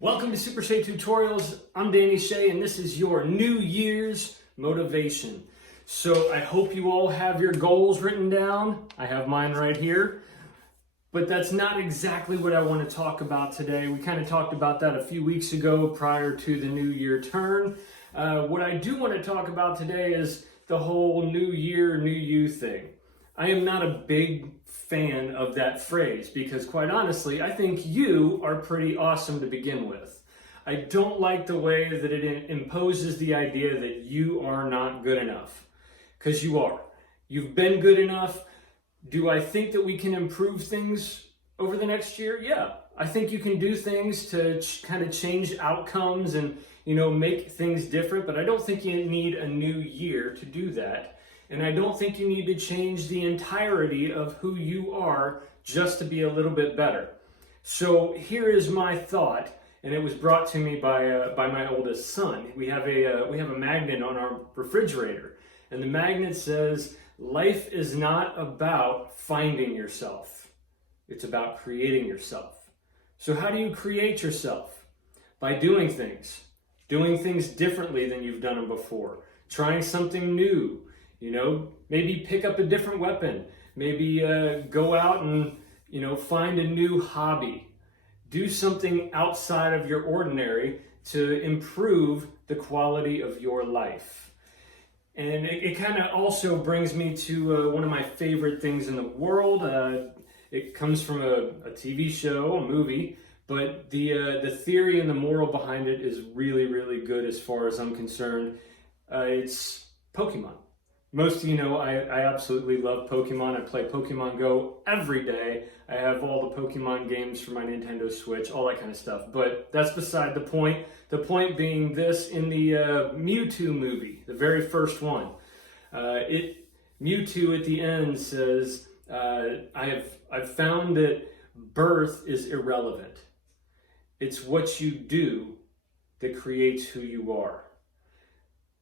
Welcome to Super Shea Tutorials. I'm Danny Shea, and this is your New Year's motivation. So I hope you all have your goals written down. I have mine right here. But that's not exactly what I want to talk about today. We kind of talked about that a few weeks ago prior to the New Year turn. What I do want to talk about today is the whole New Year, New You thing. I am not a big fan of that phrase because, quite honestly, I think you are pretty awesome to begin with. I don't like the way that it imposes the idea that you are not good enough, because you are. You've been good enough. Do I think that we can improve things over the next year? Yeah. I think you can do things to kind of change outcomes and, make things different, but I don't think you need a new year to do that. And I don't think you need to change the entirety of who you are just to be a little bit better. So here is my thought, and it was brought to me by my oldest son. We have a magnet on our refrigerator, and the magnet says, "Life is not about finding yourself. It's about creating yourself." So how do you create yourself? By doing things differently than you've done them before, trying something new. Maybe pick up a different weapon. Maybe go out and, find a new hobby. Do something outside of your ordinary to improve the quality of your life. And it kind of also brings me to one of my favorite things in the world. It comes from a TV show, a movie, but the theory and the moral behind it is really, really good as far as I'm concerned. It's Pokemon. Most of you know I absolutely love Pokemon. I play Pokemon Go every day. I have all the Pokemon games for my Nintendo Switch, all that kind of stuff. But that's beside the point. The point being this: in the Mewtwo movie, the very first one, Mewtwo at the end says, I've found that birth is irrelevant. It's what you do that creates who you are.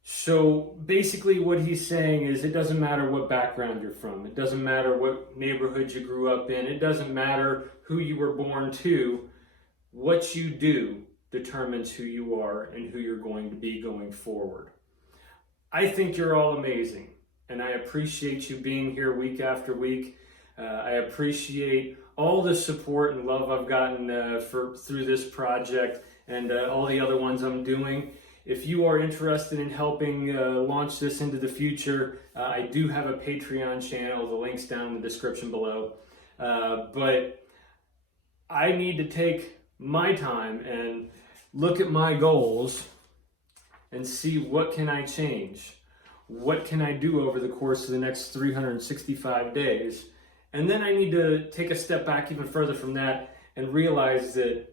So basically what he's saying is it doesn't matter what background you're from. It doesn't matter what neighborhood you grew up in. It doesn't matter who you were born to. What you do determines who you are and who you're going to be going forward. I think you're all amazing, and I appreciate you being here week after week. I appreciate all the support and love I've gotten through this project and all the other ones I'm doing. If you are interested in helping launch this into the future, I do have a Patreon channel. The link's down in the description below. But I need to take my time and look at my goals and see what can I change. What can I do over the course of the next 365 days? And then I need to take a step back even further from that and realize that,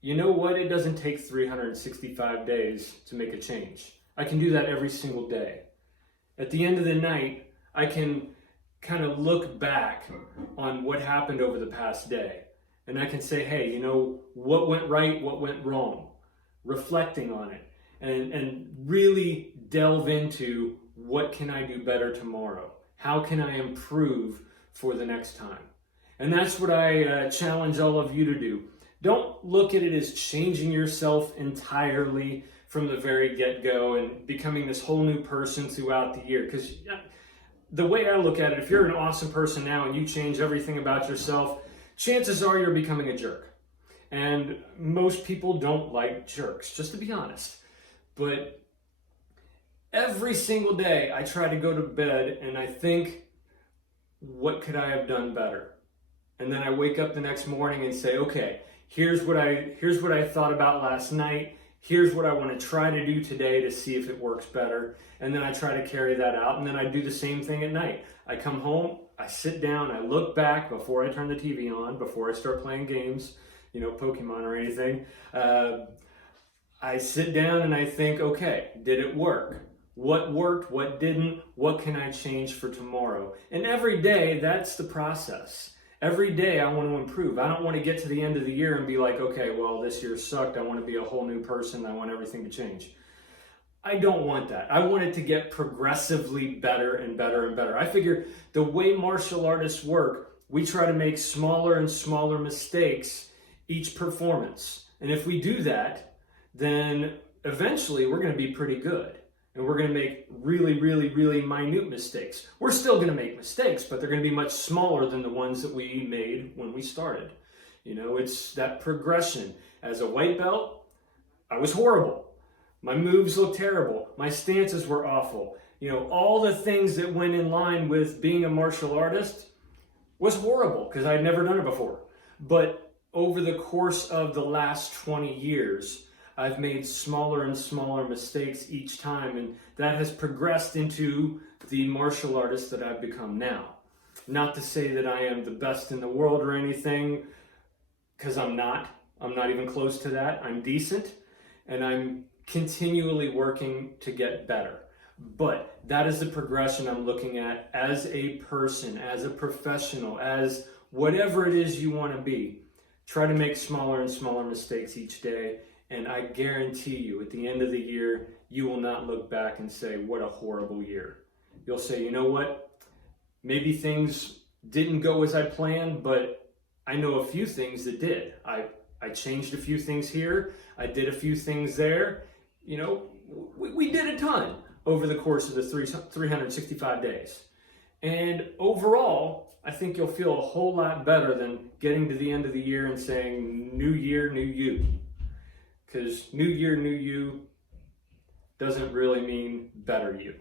you know what? It doesn't take 365 days to make a change. I can do that every single day. At the end of the night, I can kind of look back on what happened over the past day. And I can say, hey, what went right, what went wrong? Reflecting on it and really delve into what can I do better tomorrow? How can I improve for the next time? And that's what I challenge all of you to do. Don't look at it as changing yourself entirely from the very get-go and becoming this whole new person throughout the year. Because the way I look at it, if you're an awesome person now and you change everything about yourself, chances are you're becoming a jerk. And most people don't like jerks, just to be honest. But every single day I try to go to bed and I think, what could I have done better? And then I wake up the next morning and say, okay, here's what I thought about last night. Here's what I want to try to do today to see if it works better. And then I try to carry that out. And then I do the same thing at night. I come home, I sit down, I look back before I turn the TV on, before I start playing games, Pokemon or anything. I sit down and I think, okay, did it work? What worked? What didn't? What can I change for tomorrow? And every day, that's the process. Every day I want to improve. I don't want to get to the end of the year and be like, okay, well, this year sucked. I want to be a whole new person. I want everything to change. I don't want that. I want it to get progressively better and better and better. I figure the way martial artists work, we try to make smaller and smaller mistakes each performance. And if we do that, then eventually we're going to be pretty good. And we're going to make really, really, really minute mistakes. We're still going to make mistakes, but they're going to be much smaller than the ones that we made when we started. You know, it's that progression. As a white belt, I was horrible. My moves looked terrible. My stances were awful. You know, all the things that went in line with being a martial artist was horrible because I'd never done it before. But over the course of the last 20 years, I've made smaller and smaller mistakes each time, and that has progressed into the martial artist that I've become now. Not to say that I am the best in the world or anything, because I'm not. I'm not even close to that. I'm decent, and I'm continually working to get better. But that is the progression I'm looking at as a person, as a professional, as whatever it is you want to be. Try to make smaller and smaller mistakes each day. And I guarantee you, at the end of the year, you will not look back and say, what a horrible year. You'll say, you know what? Maybe things didn't go as I planned, but I know a few things that did. I changed a few things here. I did a few things there. You know, we did a ton over the course of the 365 days. And overall, I think you'll feel a whole lot better than getting to the end of the year and saying, new year, new you. Because new year, new you doesn't really mean better you.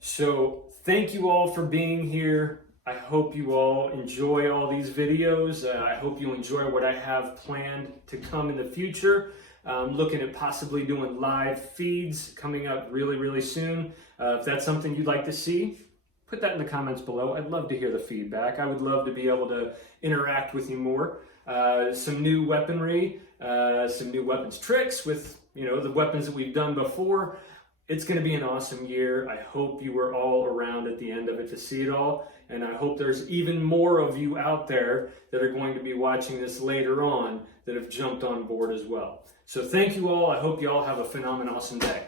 So thank you all for being here. I hope you all enjoy all these videos. I hope you enjoy what I have planned to come in the future. I'm looking at possibly doing live feeds coming up really, really soon. If that's something you'd like to see, put that in the comments below. I'd love to hear the feedback. I would love to be able to interact with you more. Some new weaponry, some new weapons tricks with, you know, the weapons that we've done before. It's going to be an awesome year. I hope you were all around at the end of it to see it all. And I hope there's even more of you out there that are going to be watching this later on that have jumped on board as well. So thank you all. I hope you all have a phenomenal, awesome day.